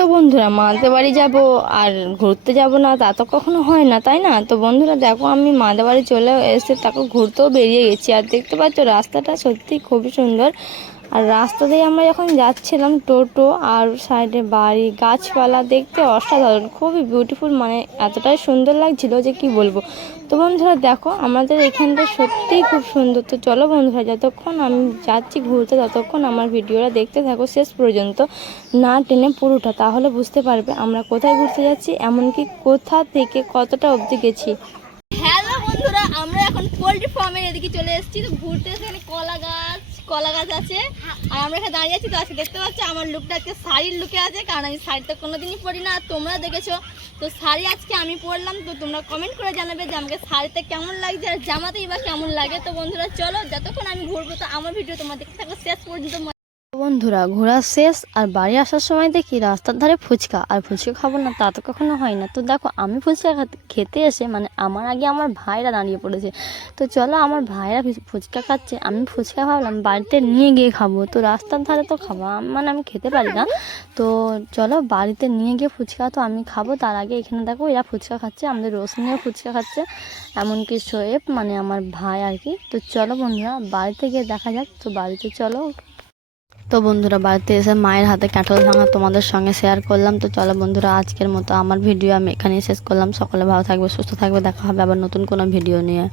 তো বন্ধুরা মাদের বাড়ি যাব আর ঘুরতে যাব না তা তো কখনো হয় না, তাই না? তো বন্ধুরা দেখো আমি মাদের বাড়ি চলে এসে তাকে ঘুরতেও বেরিয়ে গেছি। আর দেখতে পাচ্ছ রাস্তাটা সত্যি খুবই সুন্দর। আর রাস্তা দিয়ে আমরা যখন যাচ্ছিলাম টোটো আর সাইডে বাড়ি গাছপালা দেখতে অসাধারণ, খুবই বিউটিফুল, মানে এতটাই সুন্দর লাগছিল যে কি বলবো। তো বন্ধুরা দেখো আমাদের এখানটা সত্যিই খুব সুন্দর। তো চলো বন্ধুরা যতক্ষণ আমি যাচ্ছি ঘুরতে ততক্ষণ আমার ভিডিওটা দেখতে থাকো শেষ পর্যন্ত, না টেনে পুরোটা, তাহলে বুঝতে পারবে আমরা কোথায় ঘুরতে যাচ্ছি, এমনকি কোথা থেকে কতটা অবধি গেছি। হ্যালো বন্ধুরা, আমরা এখন পোল্ট্রি ফার্মের এদিকে চলে এসেছি। তো ঘুরতে এসে এখানে কলা গাছ আছে আর আমরা এখানে দাঁড়িয়ে আছি। তো আজকে দেখতে পাচ্ছি আমার লুকটা আজকে শাড়ির লুকে আছে, কারণ আমি শাড়ি তো কোনোদিনই পরি না, আর তোমরা দেখেছো। তো শাড়ি আজকে আমি পরলাম। তো তোমরা কমেন্ট করে জানাবে যে আমাকে শাড়িতে কেমন লাগছে আর জামাতেই বা কেমন লাগে। তো বন্ধুরা চলো যতক্ষণ আমি ঘুরবো তো আমার ভিডিও তোমরা দেখতে থাকো শেষ পর্যন্ত। বন্ধুরা ঘোরা শেষ আর বাড়ি আসার সময় দেখি রাস্তার ধারে ফুচকা, আর ফুচকা খাবো না তা তো কখনো হয় না। তো দেখো আমি ফুচকা খেতে এসে মানে আমার আগে আমার ভাইরা দাঁড়িয়ে পড়েছে। তো চলো আমার ভাইরা ফুচকা খাচ্ছে, আমি ফুচকা ভাবলাম বাড়িতে নিয়ে গিয়ে খাবো। তো রাস্তার ধারে তো খাবো মানে আমি খেতে পারি না। তো চলো বাড়িতে নিয়ে গিয়ে ফুচকা তো আমি খাবো, তার আগে এখানে দেখো এরা ফুচকা খাচ্ছে, আমাদের রোশনিও ফুচকা খাচ্ছে, এমনকি শোয়েব মানে আমার ভাই আর কি। তো চলো বন্ধুরা বাড়িতে গিয়ে দেখা যাক। তো বাড়িতে চলো। তো বন্ধুরা বাড়িতে এসে মায়ের হাতে কাঁঠাল ভাঙা তোমাদের সঙ্গে শেয়ার করলাম। তো চলো বন্ধুরা আজকের মতো আমার ভিডিও আমি এখানেই শেষ করলাম। সকলে ভালো থাকবে, সুস্থ থাকবে, দেখা হবে আবার নতুন কোনো ভিডিও নিয়ে।